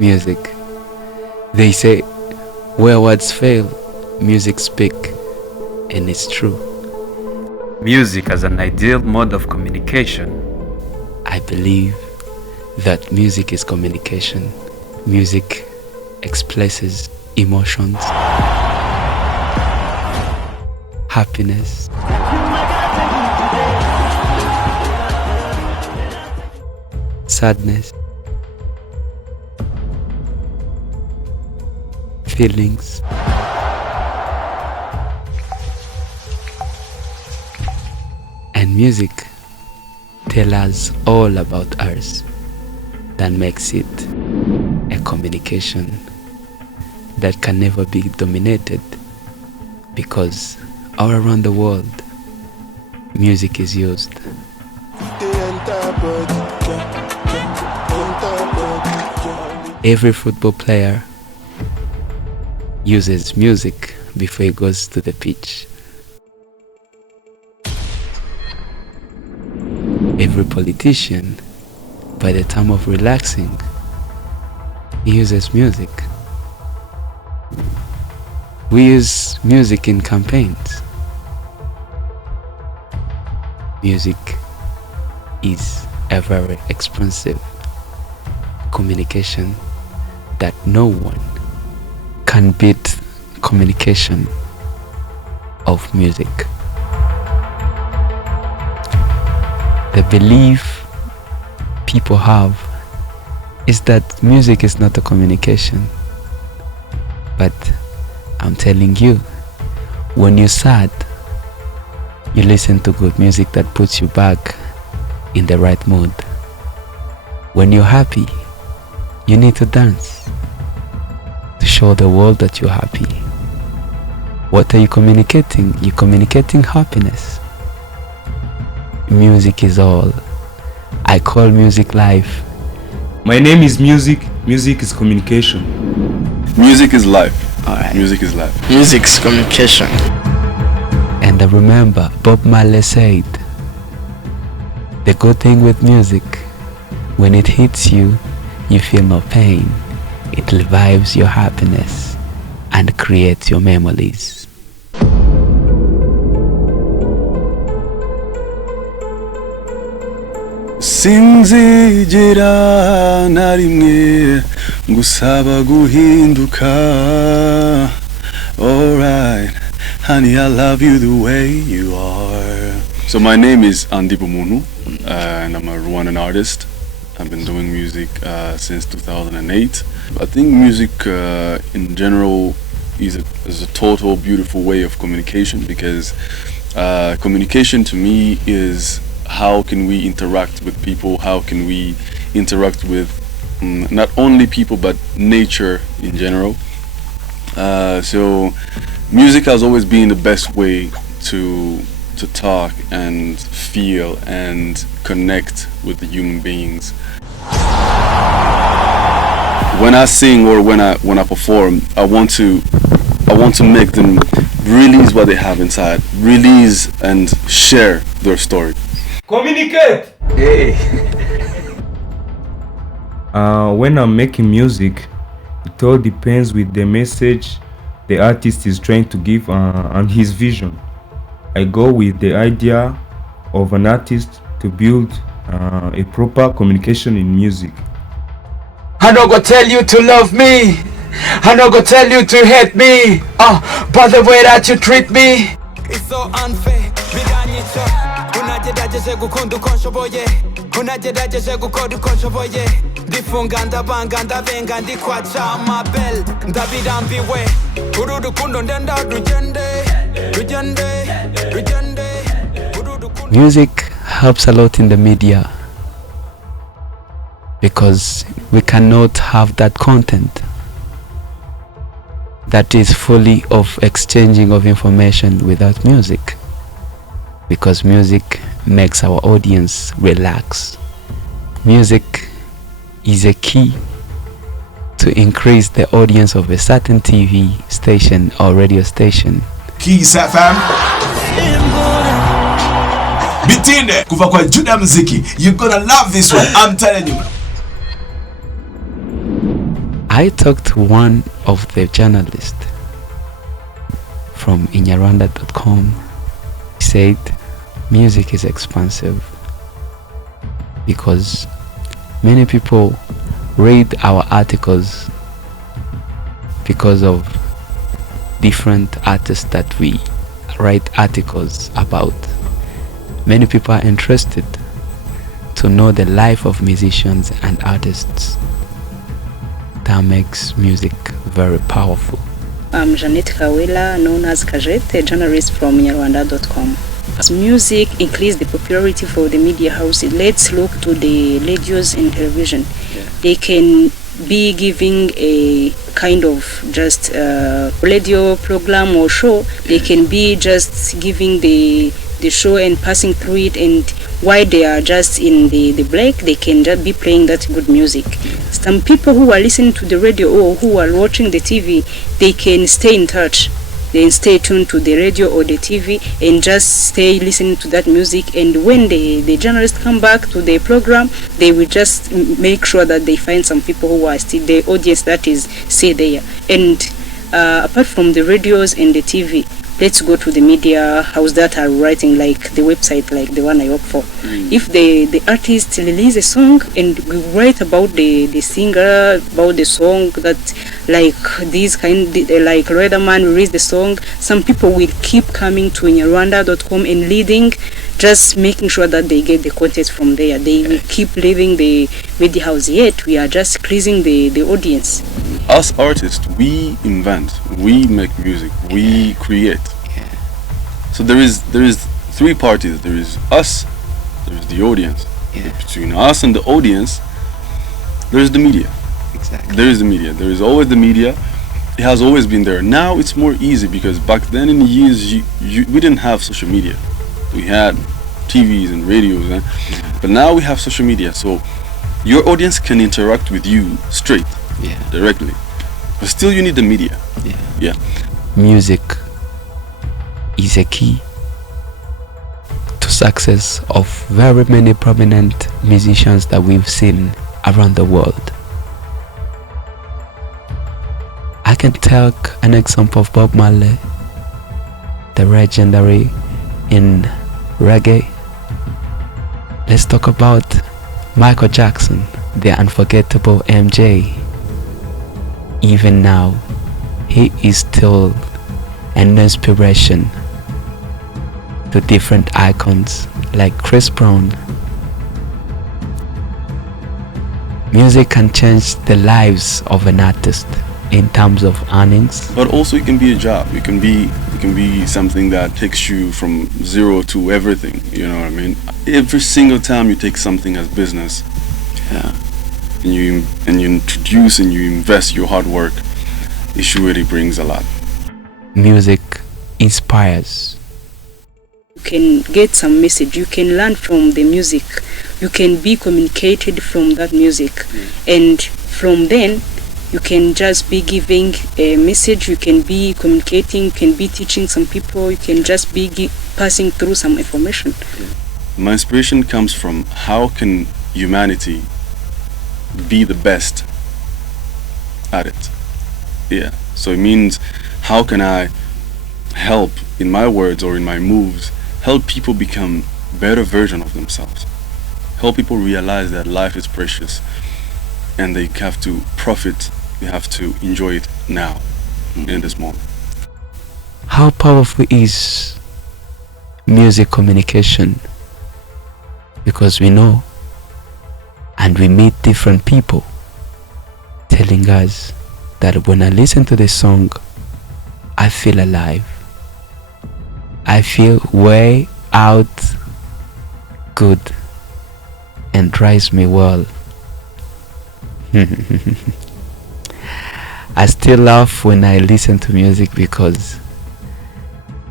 Music. They say, where words fail, music speak, and it's true. Music as an ideal mode of communication. I believe that music is communication. Music expresses emotions, happiness, sadness, feelings, and music tells us all about us. That makes it a communication that can never be dominated, because all around the world music is used. Every football player uses music before he goes to the pitch. Every politician, by the time of relaxing, he uses music. We use music in campaigns. Music is a very expensive communication that no one can beat communication of music. The belief people have is that music is not a communication. But I'm telling you, when you're sad, you listen to good music that puts you back in the right mood. When you're happy, you need to dance to show the world that you're happy. What are you communicating? You're communicating happiness. Music is all. I call music life. My name is Music. Music is communication. Music is life. Alright. Music is life. Music is communication. And I remember Bob Marley said, the good thing with music, when it hits you, you feel no pain. It revives your happiness and creates your memories. Sinzigera na rimwe ngusaba guhinduka. Alright, honey, I love you the way you are. So my name is Andy Bumunu, and I'm a Rwandan artist. I've been doing music since 2008. I think music in general is a total beautiful way of communication, because communication to me is how can we interact with people, how can we interact with not only people but nature in general. So music has always been the best way to talk and feel and connect with the human beings. When I sing or when I perform, I want to make them release what they have inside, release and share their story. Communicate! Hey. When I'm making music, it all depends with the message the artist is trying to give and his vision. I go with the idea of an artist to build a proper communication in music. I no go tell you to love me, I no go tell you to hate me, but the way that you treat me, it's so unfair. Unagerageje gukunda uko nshoboye, unagerageje gukora uko nshoboye, ndifunga ndabanga ndabenga ndikwaca amabel, ndabirambiwe uru rukundo ndenda rugende. Music helps a lot in the media, because we cannot have that content that is fully of exchanging of information without music, because music makes our audience relax. Music is a key to increase the audience of a certain TV station or radio station. Kiss FM. Bitinde kuva kwa Juda Mziki. You're gonna love this one, I'm telling you. I talked to one of the journalists from inyarwanda.com. He said music is expensive because many people read our articles because of different artists that we write articles about. Many people are interested to know the life of musicians and artists. That makes music very powerful. I'm Jeanette Kawela, known as Kajet, a journalist from inyarwanda.com. As music increased the popularity for the media houses, let's look to the radios and television. They can be giving a kind of just radio program or show. They can be just giving the show and passing through it, and while they are just in the break, they can just be playing that good music. Some people who are listening to the radio or who are watching the TV, they can stay in touch. They stay tuned to the radio or the TV and just stay listening to that music. And when the journalists come back to the program, they will just make sure that they find some people who are still the audience that is still there. And apart from the radios and the TV, let's go to the media house that are writing, like the website, like the one I work for. If the artist release a song and we write about the singer, about the song, that like this kind, like Weatherman released the song, some people will keep coming to inyarwanda.com and leading, just making sure that they get the content from there. They will keep leaving the media house, yet we are just increasing the audience. Us artists, we invent, we make music, we create. So there is three parties. There is us, there is the audience. Between us and the audience, there is the media. Exactly. There is the media. There is always the media. It has always been there. Now it's more easy because back then in the years we didn't have social media. We had TVs and radios, but now we have social media. So your audience can interact with you straight, directly. But still you need the media. Music is a key to success of very many prominent musicians that we've seen around the world. I can take an example of Bob Marley, the legendary in reggae. Let's talk about Michael Jackson, the unforgettable MJ. Even now, he is still an inspiration to different icons like Chris Brown. Music can change the lives of an artist in terms of earnings, but also it can be a job. It can be something that takes you from zero to everything. You know what I mean? Every single time you take something as business, and you introduce and you invest your hard work, it surely brings a lot. Music inspires. You can get some message, you can learn from the music, you can be communicated from that music, and from then you can just be giving a message, you can be communicating, you can be teaching some people, you can just be passing through some information. My inspiration comes from how can humanity be the best at it. So it means how can I help in my words or in my moves, help people become better version of themselves, help people realize that life is precious and they have to profit, they have to enjoy it now, in this moment. How powerful is music communication? Because we know and we meet different people telling us that when I listen to this song, I feel alive. I feel way out good and drives me well. I still laugh when I listen to music because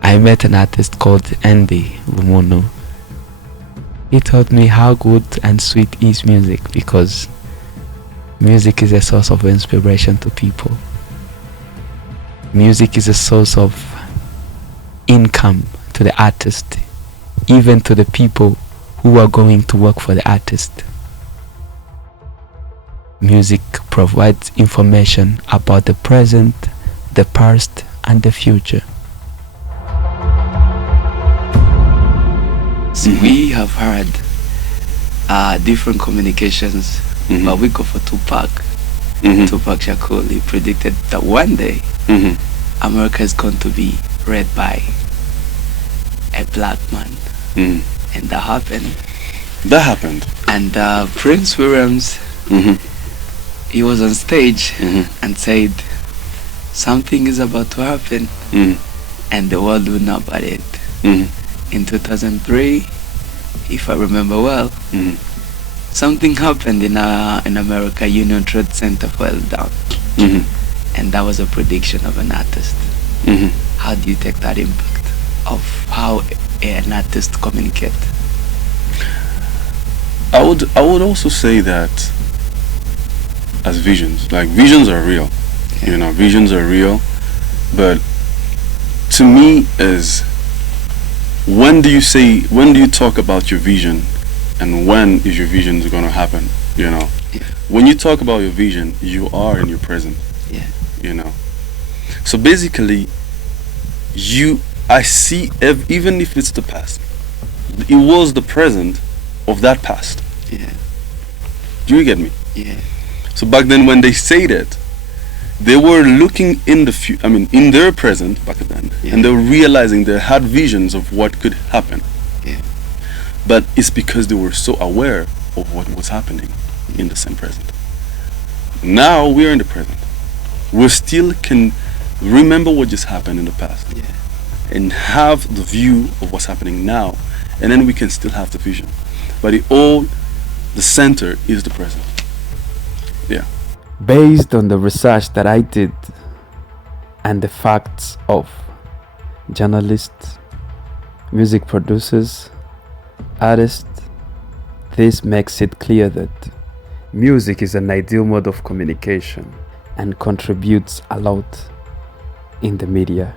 I met an artist called Andy Lumono. He taught me how good and sweet is music, because music is a source of inspiration to people. Music is a source of income to the artist, even to the people who are going to work for the artist. Music provides information about the present, the past, and the future. So we have heard different communications, but we go for Tupac. Tupac Shakur, he predicted that one day America is going to be read by a black man. And that happened. That happened. And Prince Williams, he was on stage and said, something is about to happen, and the world will know about it. In 2003, if I remember well, something happened in America. Union Trade Center fell down, and that was a prediction of an artist. How do you take that impact of how an artist communicate? I would also say that as visions, like visions are real, you know, visions are real, but to me is when do you talk about your vision, and when is your vision going to happen, you know? When you talk about your vision, you are in your present, you know. So basically, I see even if it's the past, it was the present of that past. Do you get me? So back then when they say that, they were looking in in their present back then, and they were realizing they had visions of what could happen. But it's because they were so aware of what was happening in the same present. Now we're in the present. We still can remember what just happened in the past, and have the view of what's happening now, and then we can still have the vision. But the center is the present. Based on the research that I did and the facts of journalists, music producers, artists, this makes it clear that music is an ideal mode of communication and contributes a lot in the media.